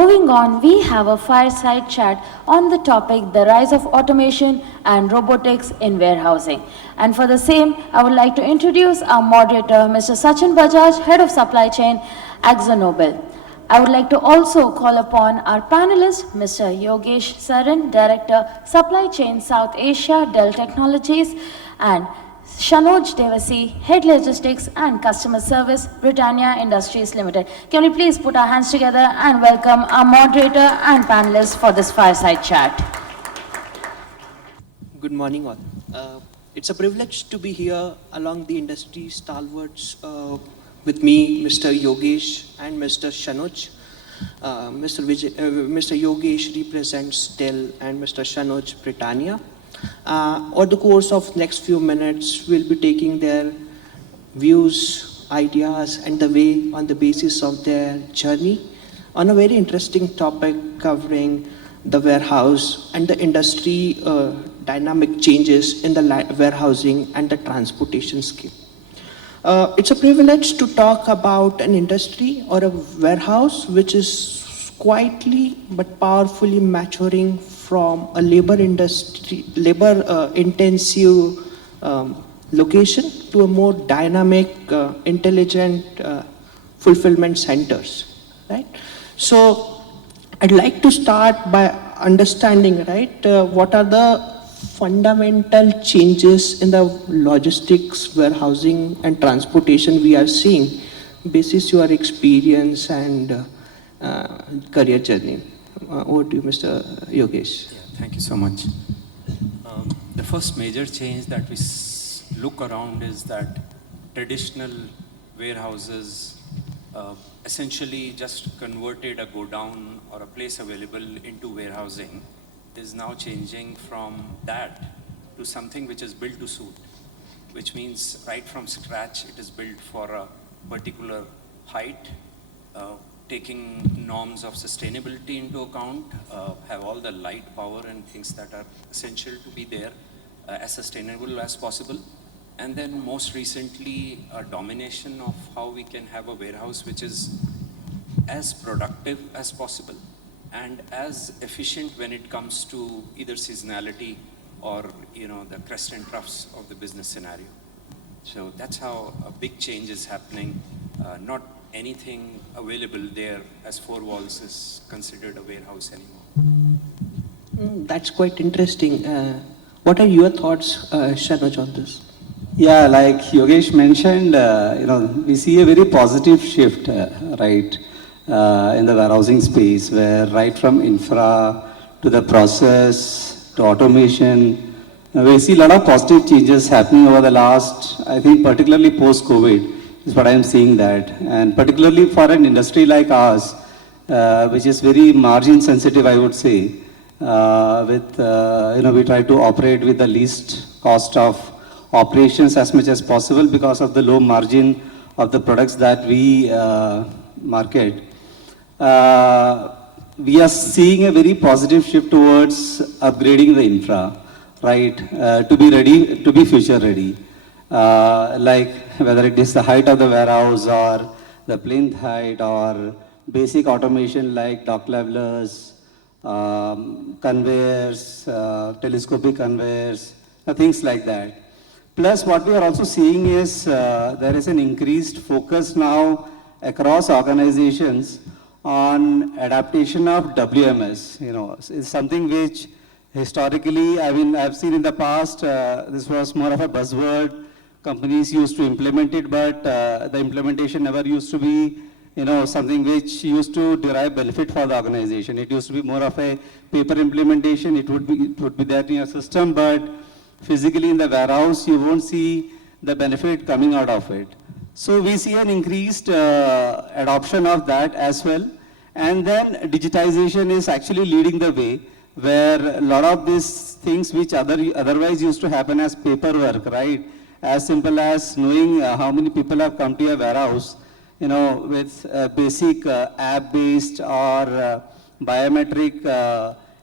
Moving on, we have a fireside chat on the topic the rise of automation and robotics in warehousing. And for the same, I would like to introduce our moderator, Mr. Sachin Bajaj, Head of Supply Chain, AkzoNobel. I would like to also call upon our panelist, Mr. Yogesh Saran, Director, Supply Chain South Asia, Dell Technologies, and Shanoj Devasi, Head Logistics and Customer Service, Britannia Industries Limited. Can we please put our hands together and welcome our moderator and panelists for this fireside chat. Good morning all. It's a privilege to be here along the industry stalwarts with me, Mr. Yogesh and Mr. Shanoj. Mr. Yogesh represents Dell and Mr. Shanoj Britannia. Over the course of next few minutes, we'll be taking their views, ideas, and the way on the basis of their journey on a very interesting topic covering the warehouse and the industry dynamic changes in the warehousing and the transportation scale. It's a privilege to talk about an industry or a warehouse which is quietly but powerfully maturing from a labor intensive location to a more dynamic, intelligent fulfillment centers, right? So I'd like to start by understanding, right, what are the fundamental changes in the logistics, warehousing, and transportation we are seeing, basis your experience and career journey. Over to you, Mr. Yogesh. Yeah, thank you so much. The first major change that we look around is that traditional warehouses essentially just converted a godown or a place available into warehousing is now changing from that to something which is built to suit, which means right from scratch it is built for a particular height, taking norms of sustainability into account, have all the light, power and things that are essential to be there as sustainable as possible. And then most recently, a domination of how we can have a warehouse which is as productive as possible and as efficient when it comes to either seasonality or the crest and troughs of the business scenario. So that's how a big change is happening. Not anything available there as four walls is considered a warehouse anymore. That's quite interesting. What are your thoughts, Shanoj, on this? Yeah, like Yogesh mentioned, we see a very positive shift, right, in the warehousing space, where right from infra to the process to automation, we see a lot of positive changes happening over the last, I think, particularly post-COVID, is what I am seeing that. And particularly for an industry like ours, which is very margin sensitive, I would say, we try to operate with the least cost of operations as much as possible because of the low margin of the products that we market. We are seeing a very positive shift towards upgrading the infra, right, to be ready, to be future ready. Like whether it is the height of the warehouse or the plinth height or basic automation like dock levelers, conveyors, telescopic conveyors, things like that. Plus, what we are also seeing is there is an increased focus now across organizations on adaptation of WMS. It's something which historically, I've seen in the past, this was more of a buzzword. Companies used to implement it, but the implementation never used to be, something which used to derive benefit for the organization. It used to be more of a paper implementation. It would be there in your system, but physically in the warehouse, you won't see the benefit coming out of it. So we see an increased adoption of that as well. And then digitization is actually leading the way, where a lot of these things which otherwise used to happen as paperwork, right? As simple as knowing how many people have come to your warehouse, with basic app-based or biometric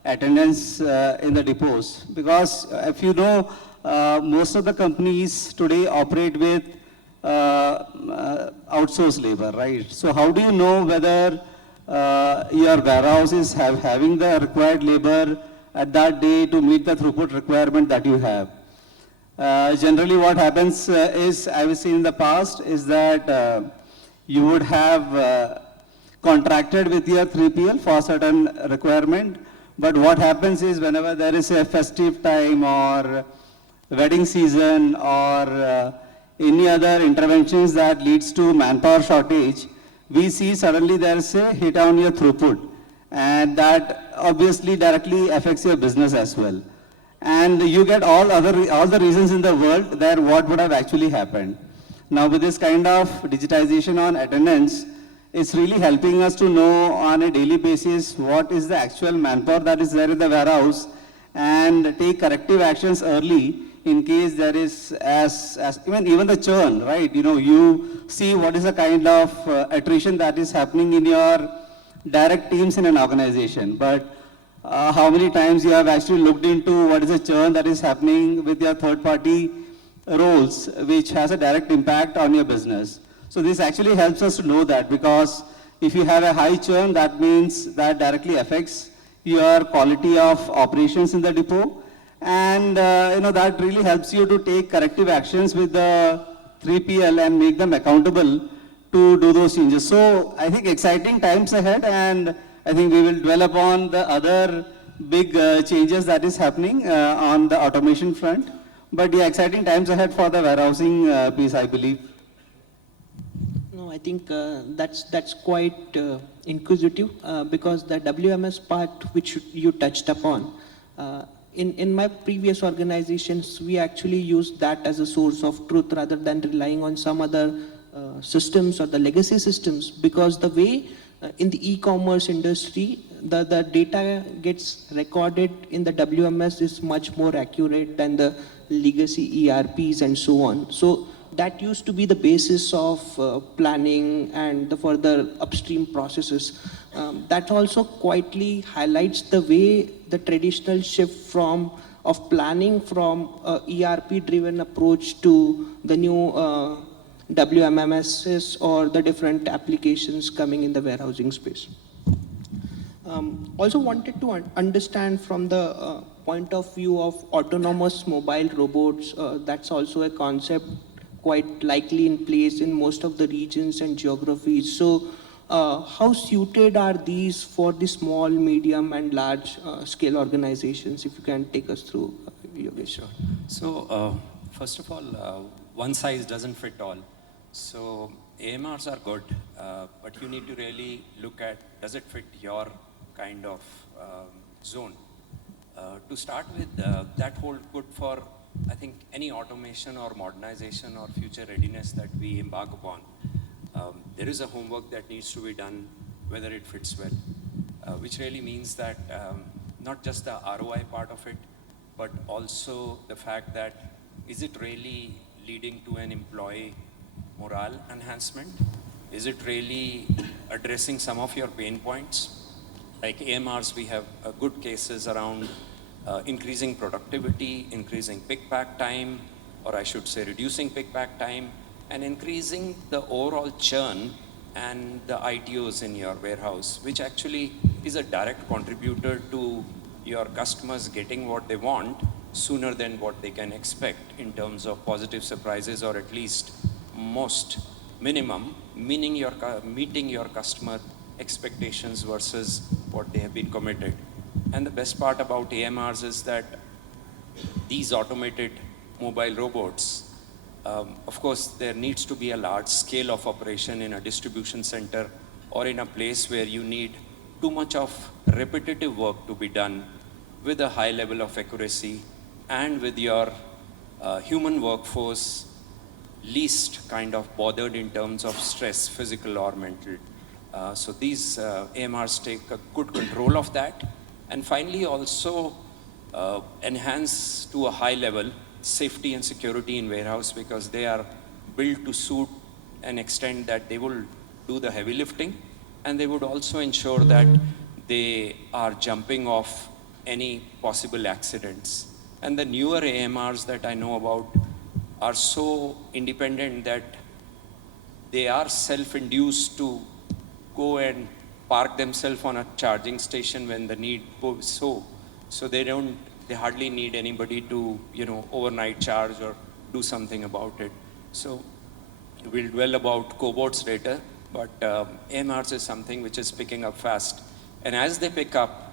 attendance in the depots. Because if you know, most of the companies today operate with outsourced labor, right? So how do you know whether your warehouse is having the required labor at that day to meet the throughput requirement that you have. Generally what happens is, I've seen in the past, is that you would have contracted with your 3PL for certain requirement, but what happens is whenever there is a festive time or wedding season or any other interventions that leads to manpower shortage, we see suddenly there is a hit on your throughput, and that obviously directly affects your business as well. And you get all the reasons in the world that what would have actually happened. Now with this kind of digitization on attendance, it's really helping us to know on a daily basis what is the actual manpower that is there in the warehouse and take corrective actions early in case there is even the churn, right? You know, you see what is the kind of attrition that is happening in your direct teams in an organization, but how many times you have actually looked into what is the churn that is happening with your third party roles, which has a direct impact on your business. So this actually helps us to know that, because if you have a high churn, that means that directly affects your quality of operations in the depot. And that really helps you to take corrective actions with the 3PL and make them accountable to do those changes. So I think exciting times ahead, and I think we will dwell upon the other big changes that is happening on the automation front. But yeah, exciting times ahead for the warehousing piece, I believe. No, I think that's quite inquisitive because the WMS part which you touched upon, in my previous organizations, we actually used that as a source of truth rather than relying on some other systems or the legacy systems, because the way in the e-commerce industry, the data gets recorded in the WMS is much more accurate than the legacy ERPs and so on. So that used to be the basis of planning and the further upstream processes. That also quietly highlights the way the traditional shift of planning from ERP-driven approach to the new WMMSs or the different applications coming in the warehousing space. Also wanted to understand from the point of view of autonomous mobile robots, that's also a concept quite likely in place in most of the regions and geographies. So how suited are these for the small, medium and large scale organizations? If you can take us through, Yogesh. Sure. So first of all, one size doesn't fit all. So AMRs are good, but you need to really look at, does it fit your kind of zone? To start with, that hold good for, I think, any automation or modernization or future readiness that we embark upon. There is a homework that needs to be done, whether it fits well, which really means that not just the ROI part of it, but also the fact that is it really leading to an employee morale enhancement? Is it really addressing some of your pain points? Like AMRs, we have good cases around increasing productivity, increasing pick-pack time, or I should say reducing pick-pack time, and increasing the overall churn and the ITOs in your warehouse, which actually is a direct contributor to your customers getting what they want sooner than what they can expect in terms of positive surprises, or at least most minimum, meaning meeting your customer expectations versus what they have been committed. And the best part about AMRs is that these automated mobile robots, of course, there needs to be a large scale of operation in a distribution center or in a place where you need too much of repetitive work to be done with a high level of accuracy and with your human workforce least kind of bothered in terms of stress, physical or mental. So these AMRs take a good control of that, and finally also enhance to a high level safety and security in warehouse, because they are built to suit an extent that they will do the heavy lifting, and they would also ensure that they are jumping off any possible accidents. And the newer AMRs that I know about are so independent that they are self-induced to go and park themselves on a charging station when the need so they hardly need anybody to, overnight charge or do something about it. So we'll dwell about cobots later, but AMRs is something which is picking up fast. And as they pick up,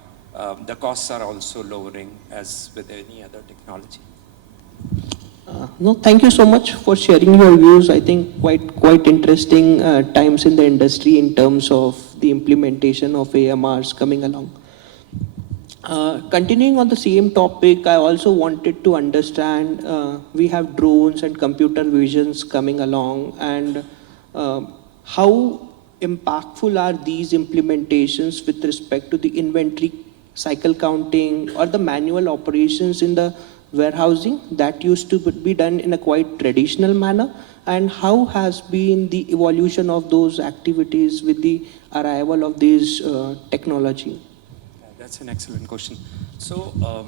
the costs are also lowering as with any other technology. No, thank you so much for sharing your views. I think quite interesting times in the industry in terms of the implementation of AMRs coming along. Continuing on the same topic, I also wanted to understand, we have drones and computer visions coming along, and how impactful are these implementations with respect to the inventory cycle counting or the manual operations in the warehousing that used to be done in a quite traditional manner, and how has been the evolution of those activities with the arrival of these technology? That's an excellent question. So,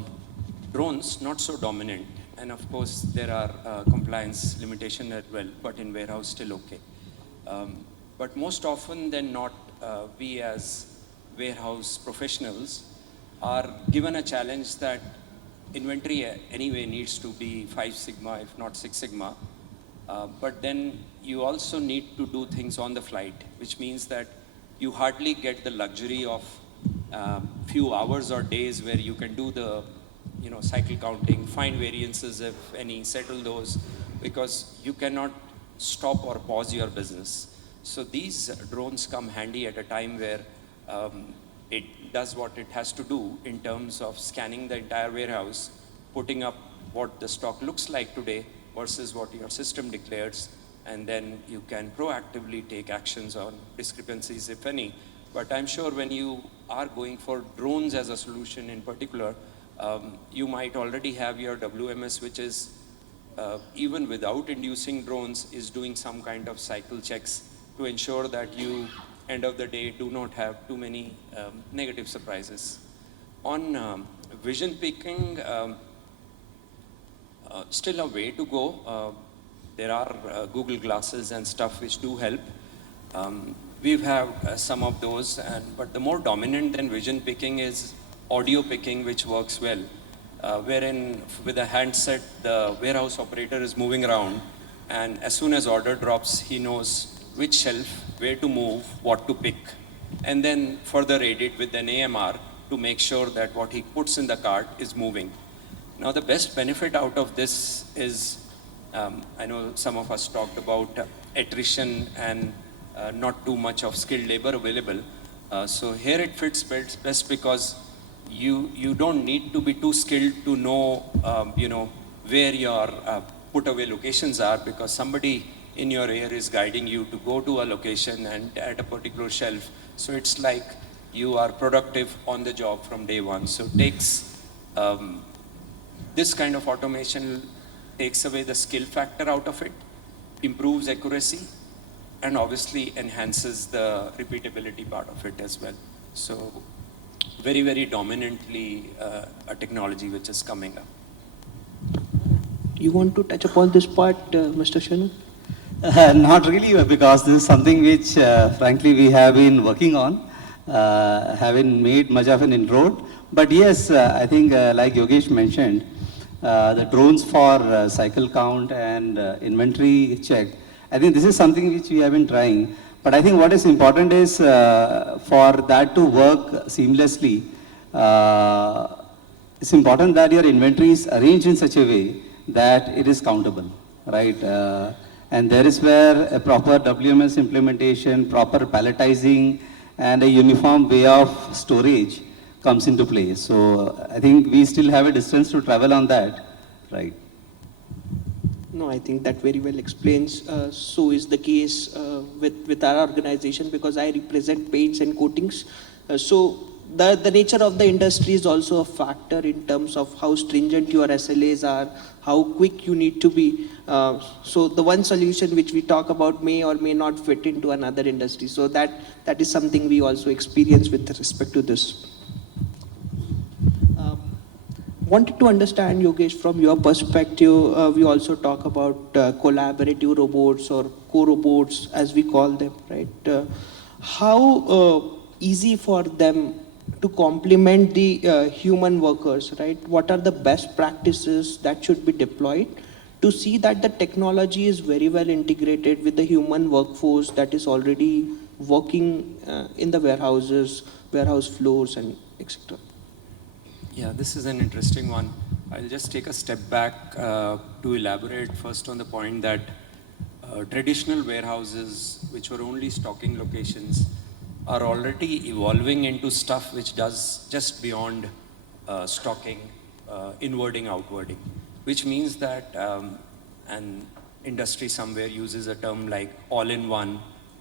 drones not so dominant, and of course there are compliance limitation as well, but in warehouse still okay. But most often than not, we as warehouse professionals are given a challenge that inventory anyway needs to be 5 sigma, if not 6 sigma. But then you also need to do things on the flight, which means that you hardly get the luxury of few hours or days where you can do the cycle counting, find variances if any, settle those, because you cannot stop or pause your business. So these drones come handy at a time where it does what it has to do in terms of scanning the entire warehouse, putting up what the stock looks like today versus what your system declares, and then you can proactively take actions on discrepancies, if any. But I'm sure when you are going for drones as a solution in particular, you might already have your WMS, which is, even without inducing drones, is doing some kind of cycle checks to ensure that you, end of the day, do not have too many negative surprises. On vision picking, still a way to go. There are Google Glasses and stuff which do help. We've had some of those, but the more dominant than vision picking is audio picking, which works well, wherein with a handset, the warehouse operator is moving around, and as soon as order drops, he knows which shelf, where to move, what to pick, and then further aid it with an AMR to make sure that what he puts in the cart is moving. Now, the best benefit out of this is, I know some of us talked about attrition and not too much of skilled labor available. So here it fits best because you don't need to be too skilled to know, where your put away locations are, because somebody in your ear is guiding you to go to a location and at a particular shelf. So it's like you are productive on the job from day one. So it takes, this kind of automation takes away the skill factor out of it, improves accuracy, and obviously enhances the repeatability part of it as well. So very, very dominantly a technology which is coming up. You want to touch upon this part, Mr. Shanu? Not really, because this is something which, frankly, we have been working on, haven't made much of an inroad. But yes, I think, like Yogesh mentioned, the drones for cycle count and inventory check, I think this is something which we have been trying. But I think what is important is for that to work seamlessly, it's important that your inventory is arranged in such a way that it is countable, right? And there is where a proper WMS implementation, proper palletizing, and a uniform way of storage comes into play. So I think we still have a distance to travel on that, right? No, I think that very well explains. So is the case with our organization, because I represent paints and coatings. So the nature of the industry is also a factor in terms of how stringent your SLAs are, how quick you need to be. So the one solution which we talk about may or may not fit into another industry. So that is something we also experience with respect to this. Wanted to understand, Yogesh, from your perspective, we also talk about collaborative robots or co-robots, as we call them, right? How easy for them to complement the human workers, right? What are the best practices that should be deployed to see that the technology is very well integrated with the human workforce that is already working in the warehouses, warehouse floors, and etc. Yeah, this is an interesting one. I'll just take a step back to elaborate first on the point that traditional warehouses, which were only stocking locations, are already evolving into stuff which does just beyond stocking, inwarding, outwarding, which means that an industry somewhere uses a term like all-in-one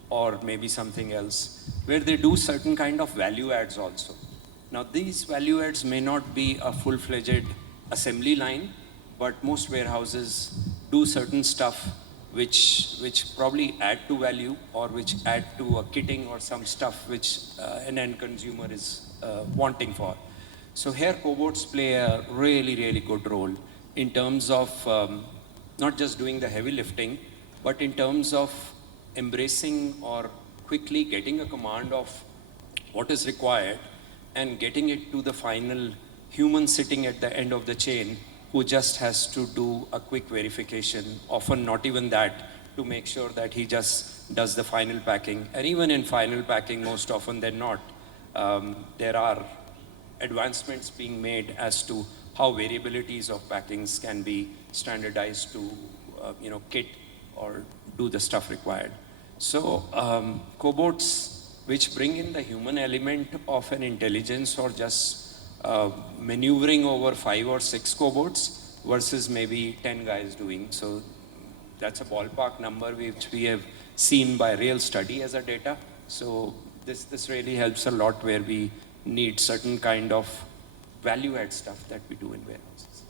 or maybe something else, where they do certain kind of value adds also. Now, these value adds may not be a full-fledged assembly line, but most warehouses do certain stuff which probably add to value or which add to a kitting or some stuff which an end consumer is wanting for. So here cobots play a really, really good role in terms of not just doing the heavy lifting, but in terms of embracing or quickly getting a command of what is required and getting it to the final human sitting at the end of the chain who just has to do a quick verification, often not even that, to make sure that he just does the final packing. And even in final packing, most often than not, there are advancements being made as to how variabilities of packings can be standardized to kit or do the stuff required. So cobots which bring in the human element of an intelligence or just maneuvering over 5 or 6 cobots versus maybe 10 guys doing. So that's a ballpark number which we have seen by real study as a data. So this really helps a lot where we need certain kind of value add stuff that we do in warehouses.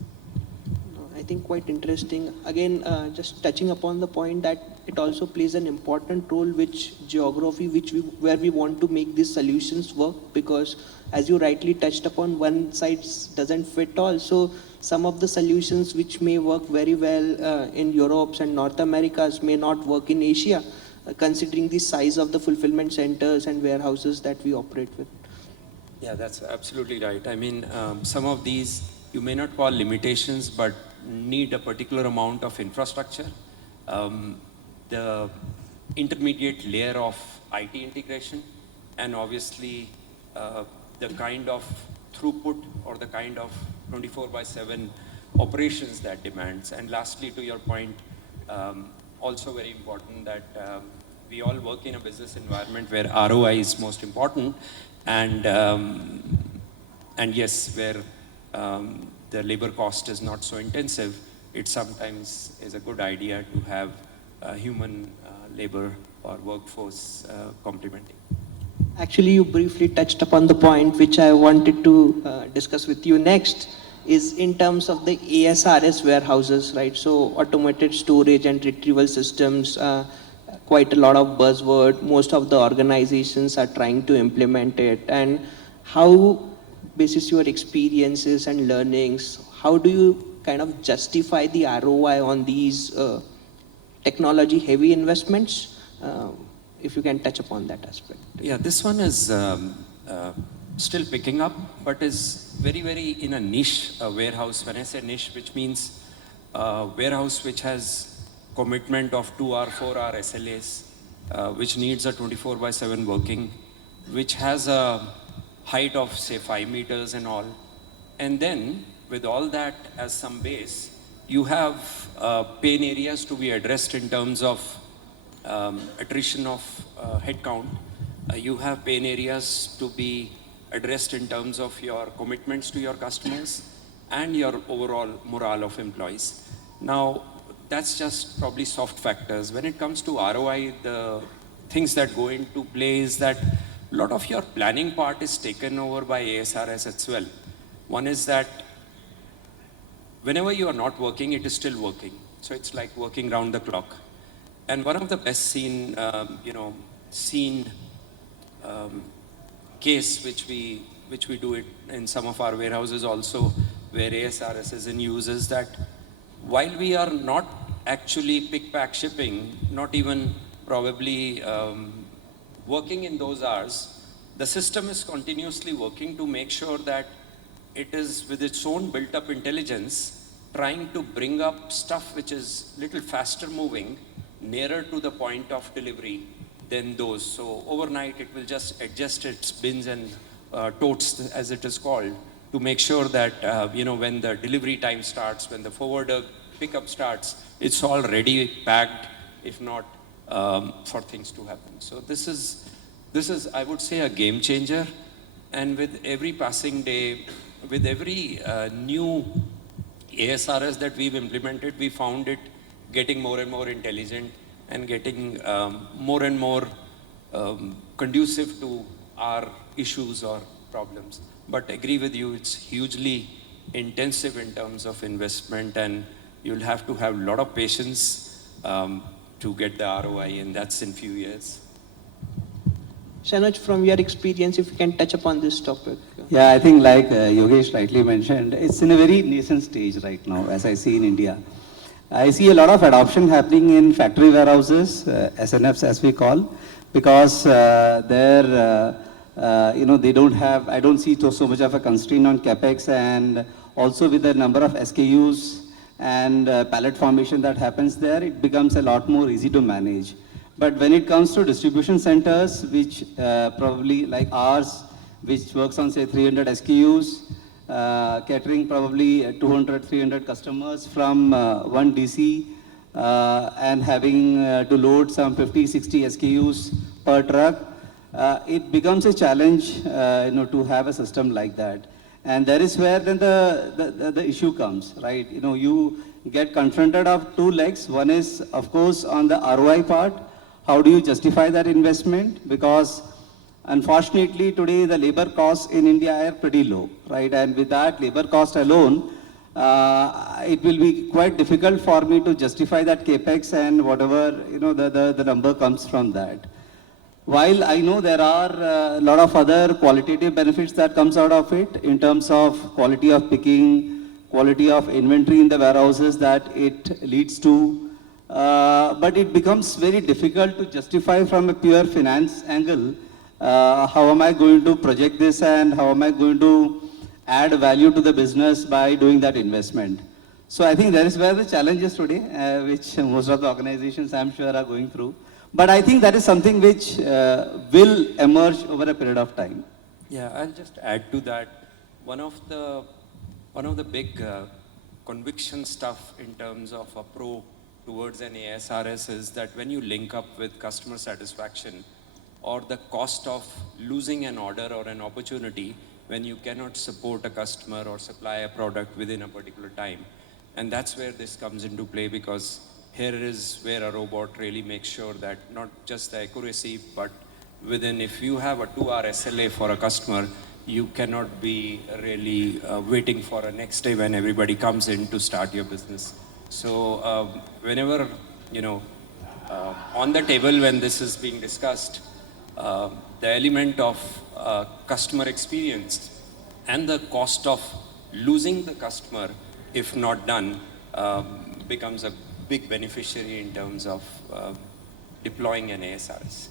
I think quite interesting. Again, just touching upon the point that it also plays an important role which geography where we want to make these solutions work, because as you rightly touched upon, one size doesn't fit all. So some of the solutions which may work very well in Europe and North Americas may not work in Asia, considering the size of the fulfillment centers and warehouses that we operate with. Yeah, that's absolutely right. I mean, some of these you may not call limitations, but need a particular amount of infrastructure. The intermediate layer of IT integration, and obviously the kind of throughput or the kind of 24/7 operations that demands. And lastly, to your point, also very important that we all work in a business environment where ROI is most important, and yes, where the labor cost is not so intensive, it sometimes is a good idea to have human labor or workforce complementing. Actually, you briefly touched upon the point which I wanted to discuss with you next, is in terms of the ASRS warehouses, right? So automated storage and retrieval systems, quite a lot of buzzword. Most of the organizations are trying to implement it. And how, basis your experiences and learnings, how do you kind of justify the ROI on these technology heavy investments? If you can touch upon that aspect. Yeah, this one is still picking up, but is very, very in a niche warehouse. When I say niche, which means warehouse which has commitment of 2-hour, 4-hour SLAs, which needs a 24/7 working, which has a height of say 5 meters and all. And then with all that as some base, you have pain areas to be addressed in terms of attrition of headcount. You have pain areas to be addressed in terms of your commitments to your customers and your overall morale of employees. Now, that's just probably soft factors. When it comes to ROI, the things that go into play is that a lot of your planning part is taken over by ASRS as well. One is that whenever you are not working, it is still working. So it's like working round the clock. And one of the best seen case which we do it in some of our warehouses also, where ASRS is in use, is that while we are not actually pick pack shipping, not even probably working in those hours, the system is continuously working to make sure that it is with its own built up intelligence trying to bring up stuff which is little faster moving nearer to the point of delivery than those. So overnight it will just adjust its bins and totes as it is called to make sure that when the delivery time starts, when the forwarder pickup starts, it's all ready packed, if not for things to happen. So this is I would say a game changer, and with every passing day, with every new ASRS that we've implemented, we found it getting more and more intelligent and getting more and more conducive to our issues or problems. But agree with you, it's hugely intensive in terms of investment, and you'll have to have a lot of patience to get the ROI, and that's in few years. Shanoj, from your experience, if you can touch upon this topic. Yeah, I think like Yogesh rightly mentioned, it's in a very nascent stage right now, as I see in India. I see a lot of adoption happening in factory warehouses, SNFs as we call, because they don't have, I don't see so much of a constraint on capex, and also with the number of SKUs and pallet formation that happens there, it becomes a lot more easy to manage. But when it comes to distribution centers, which probably like ours, which works on say 300 SKUs, catering probably 200, 300 customers from one DC, and having to load some 50, 60 SKUs per truck, it becomes a challenge to have a system like that. And that is where then the issue comes, right? You get confronted of two legs. One is, of course, on the ROI part. How do you justify that investment? Because unfortunately today the labor costs in India are pretty low, right? And with that labor cost alone, it will be quite difficult for me to justify that capex and whatever the number comes from that. While I know there are a lot of other qualitative benefits that comes out of it in terms of quality of picking, quality of inventory in the warehouses that it leads to, but it becomes very difficult to justify from a pure finance angle. How am I going to project this, and how am I going to add value to the business by doing that investment? So I think that is where the challenge is today, which most of the organizations I'm sure are going through. But I think that is something which will emerge over a period of time. Yeah, I'll just add to that. One of the big conviction stuff in terms of a pro towards an ASRS is that when you link up with customer satisfaction or the cost of losing an order or an opportunity when you cannot support a customer or supply a product within a particular time. And that's where this comes into play, because here is where a robot really makes sure that not just the accuracy, but within, if you have a 2-hour SLA for a customer, you cannot be really waiting for a next day when everybody comes in to start your business. So whenever, on the table when this is being discussed, the element of customer experience and the cost of losing the customer, if not done, becomes a big beneficiary in terms of deploying an ASRS.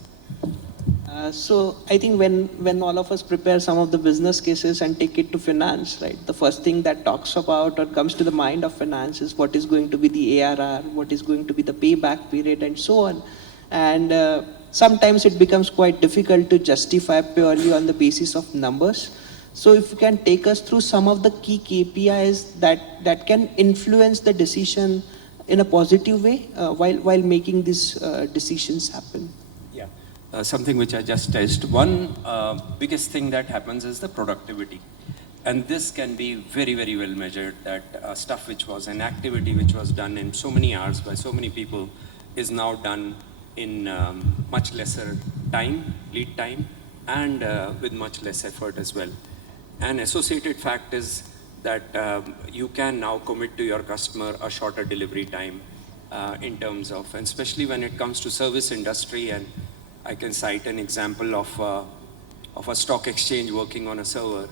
So I think when all of us prepare some of the business cases and take it to finance, right, the first thing that talks about or comes to the mind of finance is what is going to be the ARR, what is going to be the payback period, and so on. And sometimes it becomes quite difficult to justify purely on the basis of numbers. So if you can take us through some of the key KPIs that can influence the decision in a positive way while making these decisions happen. Yeah, something which I just touched. One biggest thing that happens is the productivity. And this can be very, very well measured, that stuff which was an activity which was done in so many hours by so many people is now done in much lesser time, lead time, and with much less effort as well. An associated fact is that you can now commit to your customer a shorter delivery time in terms of, and especially when it comes to service industry, and I can cite an example of a stock exchange working on a server.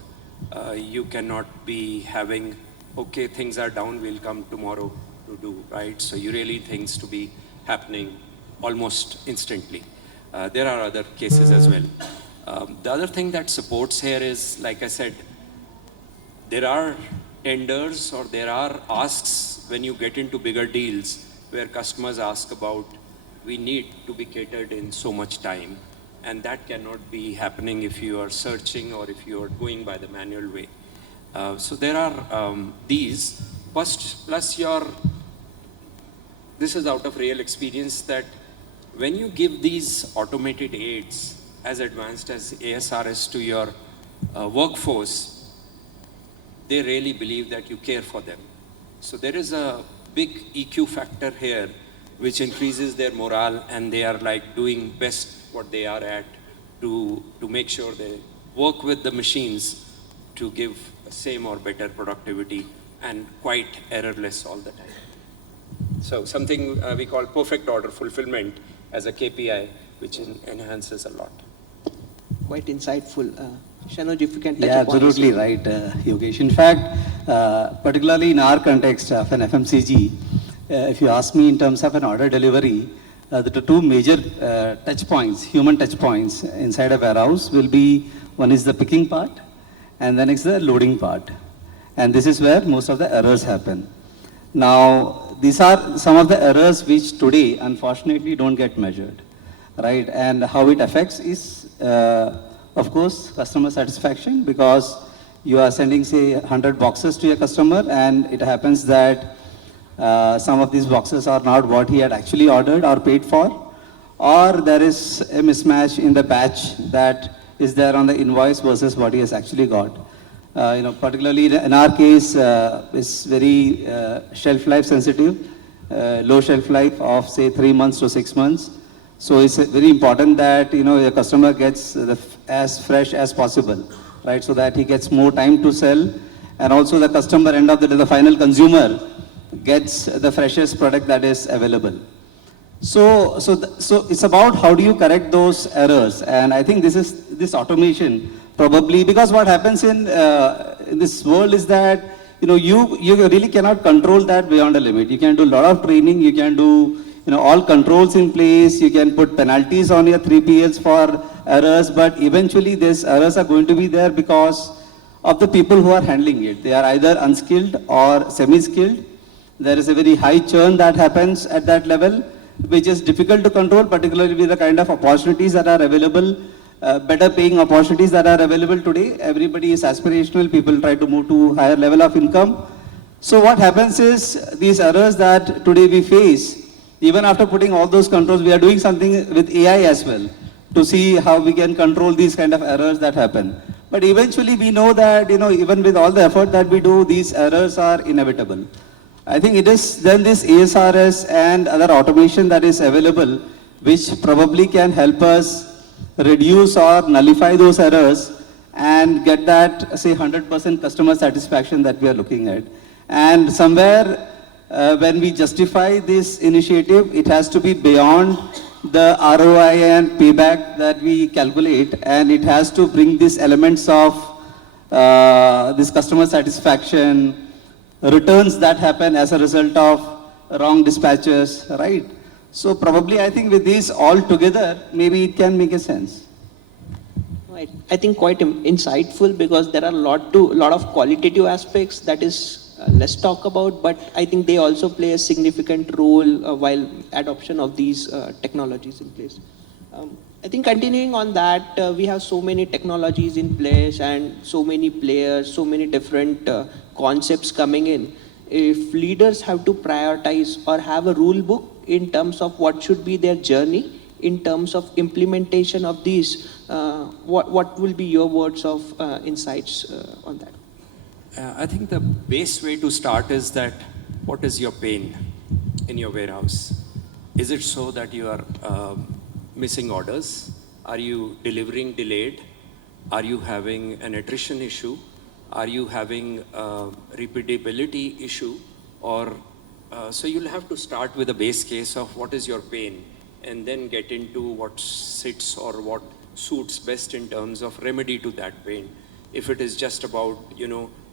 You cannot be having, okay, things are down, we'll come tomorrow to do, right? So you really things to be happening almost instantly. There are other cases as well. The other thing that supports here is, like I said, there are tenders or there are asks when you get into bigger deals where customers ask about, we need to be catered in so much time. And that cannot be happening if you are searching or if you are going by the manual way. So there are these, plus this is out of real experience that when you give these automated aids as advanced as ASRS to your workforce, they really believe that you care for them. So there is a big EQ factor here which increases their morale, and they are like doing best what they are at to make sure they work with the machines to give same or better productivity and quite errorless all the time. So something we call perfect order fulfillment as a KPI, which enhances a lot. Quite insightful. Shanoj, if you can touch Yeah, upon absolutely this. right, Yogesh. In fact, particularly in our context of an FMCG, if you ask me in terms of an order delivery, the two major touch points, human touch points inside a warehouse will be, one is the picking part and the next the loading part. And this is where most of the errors happen. Now, these are some of the errors which today, unfortunately, don't get measured, right? And how it affects is, of course, customer satisfaction, because you are sending, say, 100 boxes to your customer, and it happens that some of these boxes are not what he had actually ordered or paid for, or there is a mismatch in the batch that is there on the invoice versus what he has actually got. Particularly in our case, it's very shelf life sensitive, low shelf life of say 3 months to 6 months. So it's very important that the customer gets as fresh as possible, right? So that he gets more time to sell, and also the customer end of the day, the final consumer gets the freshest product that is available. So it's about how do you correct those errors, and I think this automation probably, because what happens in this world is that you really cannot control that beyond a limit. You can do a lot of training, you can do all controls in place, you can put penalties on your 3PLs for errors, but eventually these errors are going to be there because of the people who are handling it. They are either unskilled or semi-skilled. There is a very high churn that happens at that level, which is difficult to control, particularly with the kind of opportunities that are available, better paying opportunities that are available today. Everybody is aspirational, people try to move to higher level of income. So what happens is these errors that today we face, even after putting all those controls, we are doing something with AI as well to see how we can control these kind of errors that happen. But eventually we know that, even with all the effort that we do, these errors are inevitable. I think it is then this ASRS and other automation that is available, which probably can help us reduce or nullify those errors and get that, say, 100% customer satisfaction that we are looking at. And somewhere, when we justify this initiative, it has to be beyond the ROI and payback that we calculate, and it has to bring these elements of this customer satisfaction, returns that happen as a result of wrong dispatches, right? So probably I think with these all together, maybe it can make a sense. Right. I think quite insightful, because there are a lot of qualitative aspects that is less talk about, but I think they also play a significant role while adoption of these technologies in place. I think continuing on that, we have so many technologies in place and so many players, so many different concepts coming in. If leaders have to prioritize or have a rule book in terms of what should be their journey in terms of implementation of these, what will be your words of insights on that? I think the base way to start is that what is your pain in your warehouse? Is it so that you are missing orders? Are you delivering delayed? Are you having an attrition issue? Are you having a repeatability issue? Or so you'll have to start with a base case of what is your pain, and then get into what sits or what suits best in terms of remedy to that pain. If it is just about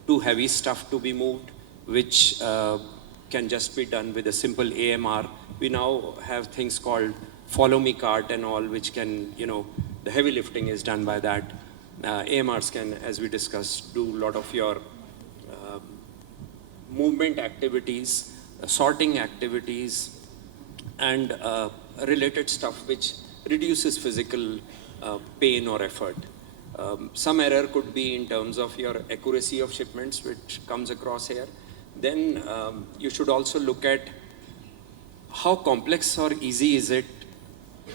too heavy stuff to be moved, which can just be done with a simple AMR. We now have things called follow me cart and all, which can the heavy lifting is done by that. AMRs can, as we discussed, do a lot of your movement activities, sorting activities, and related stuff which reduces physical pain or effort. Some error could be in terms of your accuracy of shipments, which comes across here. Then you should also look at how complex or easy is it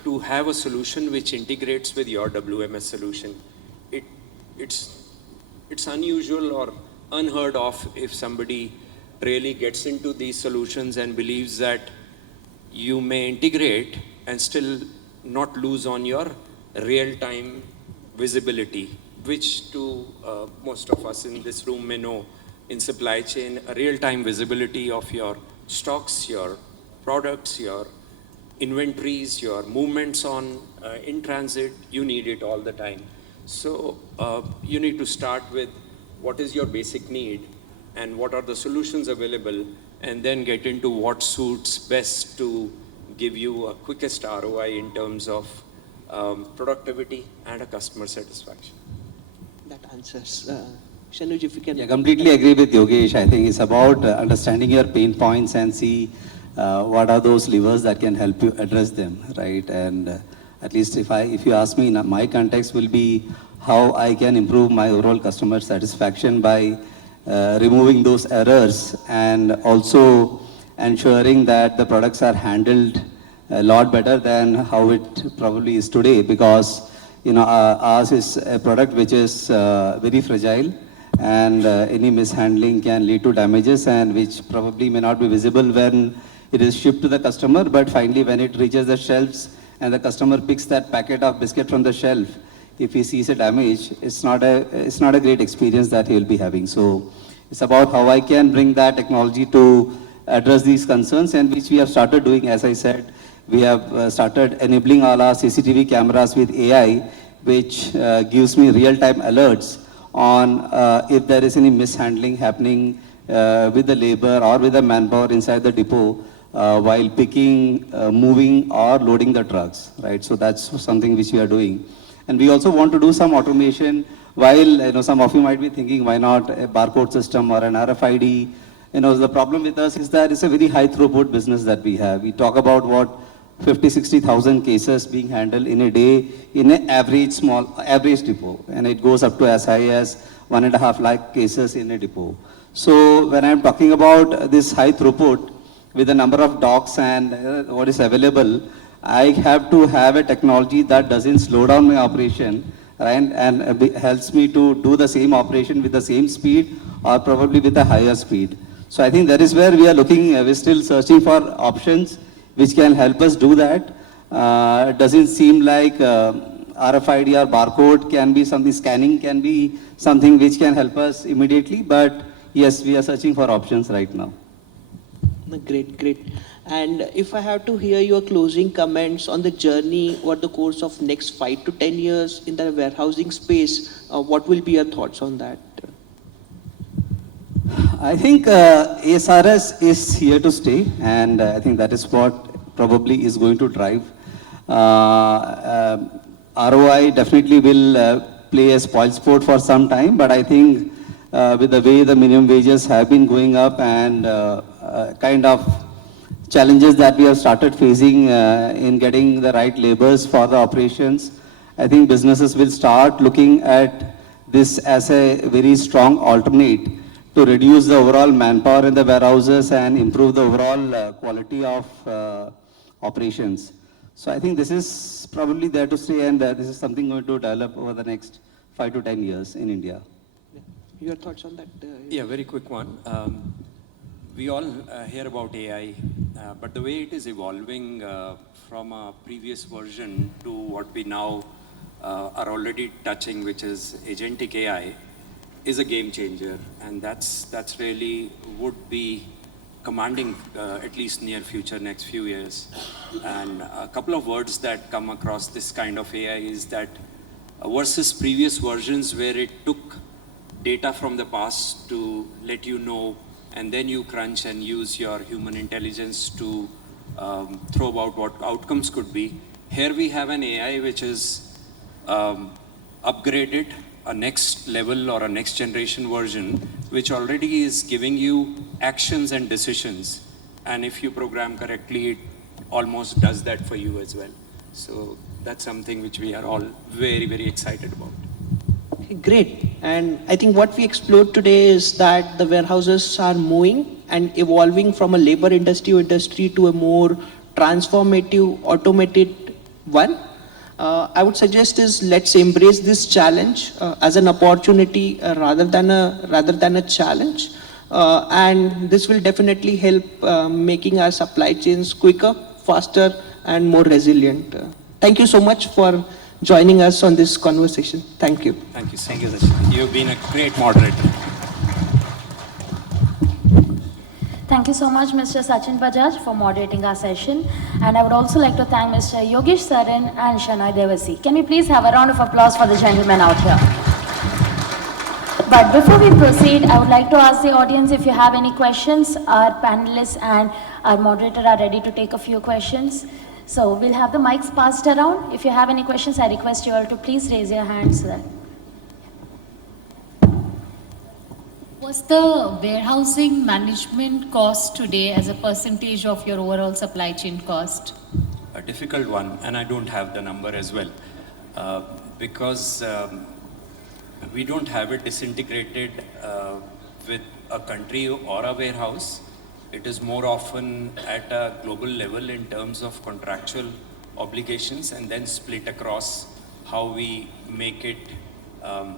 to have a solution which integrates with your WMS solution. It's unusual or unheard of if somebody really gets into these solutions and believes that you may integrate and still not lose on your real-time visibility, which to most of us in this room may know in supply chain, a real-time visibility of your stocks, your products, your inventories, your movements on in transit, you need it all the time. So you need to start with what is your basic need and what are the solutions available, and then get into what suits best to give you a quickest ROI in terms of productivity and a customer satisfaction. That answers. Shanuj, if you can. Yeah, completely agree with Yogesh. I think it's about understanding your pain points and see what are those levers that can help you address them, right? And at least if you ask me, my context will be how I can improve my overall customer satisfaction by removing those errors and also ensuring that the products are handled a lot better than how it probably is today, because ours is a product which is very fragile, and any mishandling can lead to damages, and which probably may not be visible when it is shipped to the customer, but finally when it reaches the shelves and the customer picks that packet of biscuit from the shelf, if he sees a damage, it's not a great experience that he will be having. So it's about how I can bring that technology to address these concerns, and which we have started doing. As I said, we have started enabling all our CCTV cameras with AI, which gives me real-time alerts on if there is any mishandling happening with the labor or with the manpower inside the depot while picking, moving or loading the trucks, right? So that's something which we are doing. And we also want to do some automation. While some of you might be thinking, why not a barcode system or an RFID? The problem with us is that it's a very high throughput business that we have. We talk about what 50-60,000 cases being handled in a day in an average depot, and it goes up to as high as 1.5 lakh cases in a depot. So when I'm talking about this high throughput with the number of docks and what is available, I have to have a technology that doesn't slow down my operation, right, and helps me to do the same operation with the same speed or probably with a higher speed. So I think that is where we are looking. We're still searching for options which can help us do that. It doesn't seem like RFID or barcode can be something, scanning can be something which can help us immediately, but yes, we are searching for options right now. Great, great. And if I have to hear your closing comments on the journey over the course of next 5 to 10 years in the warehousing space, what will be your thoughts on that? I think ASRS is here to stay, and I think that is what probably is going to drive. ROI definitely will play a spoilsport for some time, but I think with the way the minimum wages have been going up and kind of challenges that we have started facing in getting the right labors for the operations, I think businesses will start looking at this as a very strong alternate to reduce the overall manpower in the warehouses and improve the overall quality of operations. So I think this is probably there to stay, and this is something going to develop over the next 5 to 10 years in India. Your thoughts on that? Yeah, very quick one. We all hear about AI, but the way it is evolving from a previous version to what we now are already touching, which is agentic AI, is a game changer, and that's really would be commanding at least near future, next few years. And a couple of words that come across this kind of AI is that versus previous versions where it took data from the past to let you know, and then you crunch and use your human intelligence to throw about what outcomes could be. Here we have an AI which is upgraded a next level or a next generation version, which already is giving you actions and decisions. And if you program correctly, it almost does that for you as well. So that's something which we are all very, very excited about. Great. And I think what we explored today is that the warehouses are moving and evolving from a labor industry to a more transformative, automated one. I would suggest is let's embrace this challenge as an opportunity rather than a challenge. And this will definitely help making our supply chains quicker, faster, and more resilient. Thank you so much for joining us on this conversation. Thank you. Thank you, Thank you, Sachin. You've been a great moderator. Thank you so much, Mr. Sachin Bajaj, for moderating our session. And I would also like to thank Mr. Yogesh Saran and Shanoy Devasi. Can we please have a round of applause for the gentlemen out here? But before we proceed, I would like to ask the audience if you have any questions. Our panelists and our moderator are ready to take a few questions. So we'll have the mics passed around. If you have any questions, I request you all to please raise your hands. What's the warehousing management cost today as a percentage of your overall supply chain cost? A difficult one, and I don't have the number as well, because we don't have it disintegrated with a country or a warehouse. It is more often at a global level in terms of contractual obligations and then split across how we make it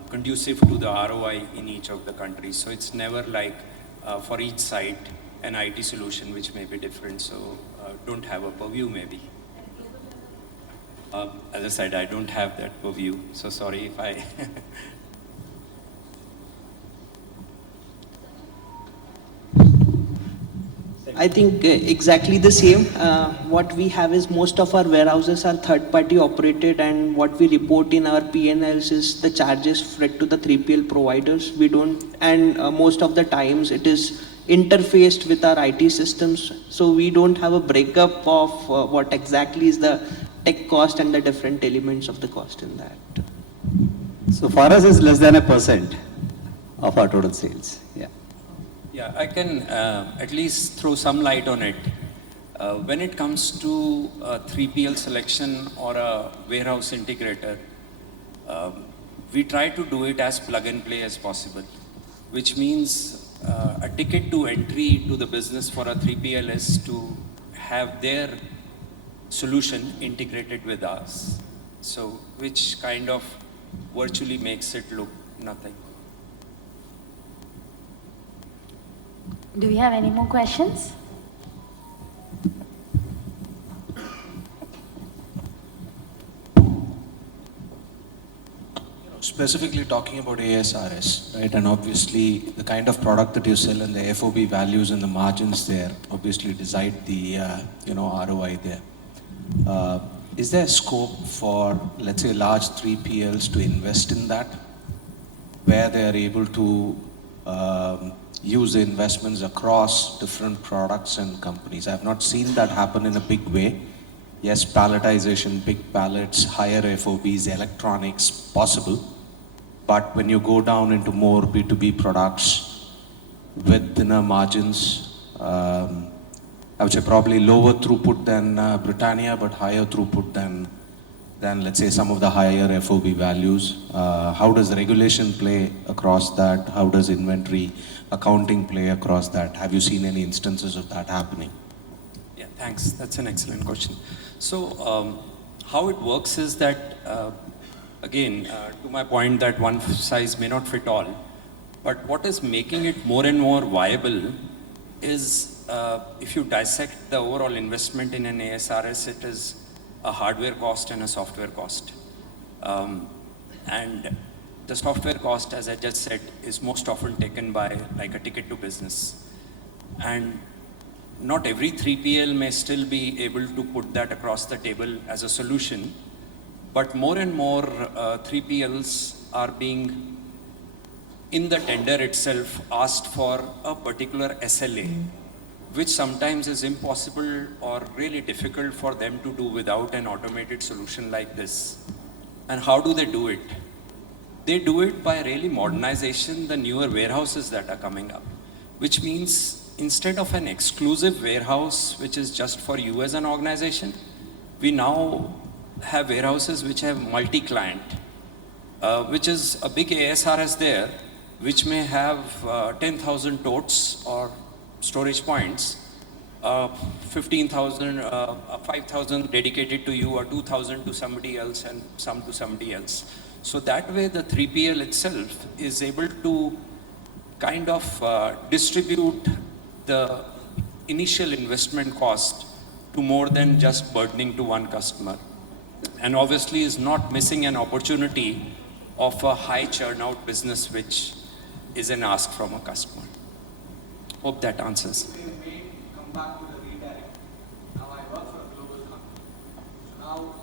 conducive to the ROI in each of the countries. So it's never like for each site an IT solution which may be different. So don't have a purview maybe. As I said, I don't have that purview. So sorry if I... I think exactly the same. What we have is most of our warehouses are third-party operated, and what we report in our P&Ls is the charges fed to the 3PL providers. We don't, and most of the times it is interfaced with our IT systems, so we don't have a breakup of what exactly is the tech cost and the different elements of the cost in that. So for us, it's less than 1% of our total sales. Yeah. Yeah, I can at least throw some light on it. When it comes to a 3PL selection or a warehouse integrator, we try to do it as plug and play as possible, which means a ticket to entry to the business for a 3PL is to have their solution integrated with us. So, which kind of virtually makes it look nothing. Do we have any more questions? Specifically talking about ASRS, right? And obviously the kind of product that you sell and the FOB values and the margins there obviously decide the ROI there. Is there scope for, let's say, large 3PLs to invest in that, where they are able to use the investments across different products and companies? I have not seen that happen in a big way. Yes, palletization, big pallets, higher FOBs, electronics, possible. But when you go down into more B2B products with thinner margins, I would say probably lower throughput than Britannia, but higher throughput than let's say some of the higher FOB values. How does regulation play across that? How does inventory accounting play across that? Have you seen any instances of that happening? Yeah, thanks. That's an excellent question. So how it works is that, again, to my point that one size may not fit all, but what is making it more and more viable is if you dissect the overall investment in an ASRS, it is a hardware cost and a software cost. And the software cost, as I just said, is most often taken by like a ticket to business. And not every 3PL may still be able to put that across the table as a solution, but more and more 3PLs are being, in the tender itself, asked for a particular SLA, which sometimes is impossible or really difficult for them to do without an automated solution like this. And how do they do it? They do it by really modernization, the newer warehouses that are coming up, which means instead of an exclusive warehouse, which is just for you as an organization, we now have warehouses which have multi-client, which is a big ASRS there, which may have 10,000 totes or storage points, 15,000, 5,000 dedicated to you or 2,000 to somebody else and some to somebody else. So that way the 3PL itself is able to kind of distribute the initial investment cost to more than just burdening to one customer. And obviously is not missing an opportunity of a high churn out business which is an ask from a customer. Hope that answers. Come back to the redirect. Now I work for a global company. So now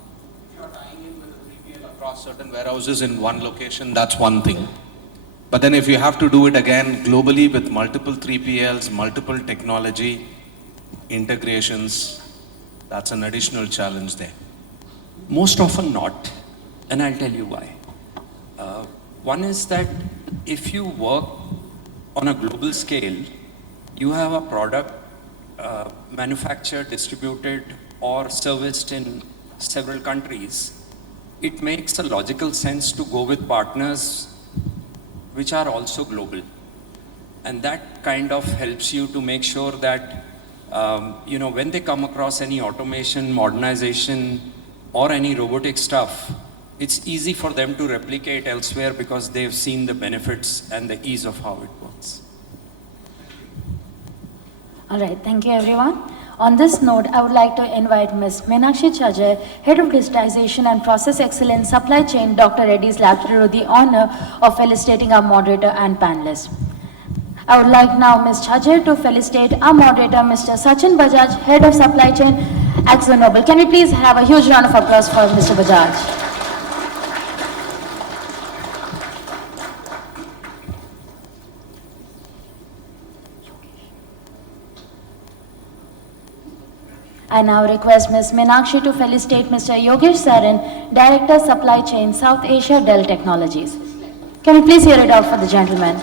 if you're tying in with a 3PL across certain warehouses in one location, that's one thing. But then if you have to do it again globally with multiple 3PLs, multiple technology integrations, that's an additional challenge there. Most often not, and I'll tell you why. One is that if you work on a global scale, you have a product manufactured, distributed, or serviced in several countries. It makes a logical sense to go with partners which are also global. And that kind of helps you to make sure that, when they come across any automation, modernization, or any robotic stuff, it's easy for them to replicate elsewhere because they've seen the benefits and the ease of how it works. All right, thank you everyone. On this note, I would like to invite Ms. Meenakshi Chajay, Head of Digitization and Process Excellence Supply Chain, Dr. Reddy's Lab, to do the honor of felicitating our moderator and panelists. I would like now Ms. Chajay to felicitate our moderator, Mr. Sachin Bajaj, Head of Supply Chain, AkzoNobel. Can we please have a huge round of applause for Mr. Bajaj? I now request Ms. Meenakshi to felicitate Mr. Yogesh Saran, Director Supply Chain, South Asia, Dell Technologies. Can we please hear it out for the gentleman?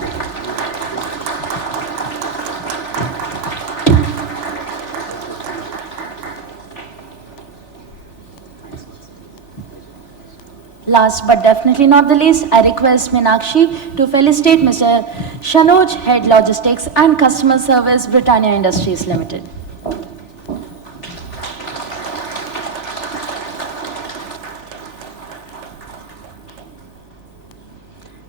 Last but definitely not the least, I request Meenakshi to felicitate Mr. Shanoj, Head Logistics and Customer Service, Britannia Industries Limited.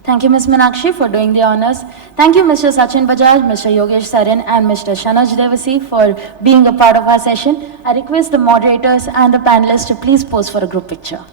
Thank you, Ms. Meenakshi, for doing the honors. Thank you, Mr. Sachin Bajaj, Mr. Yogesh Saran, and Mr. Shanoj Devasi for being a part of our session. I request the moderators and the panelists to please pose for a group picture.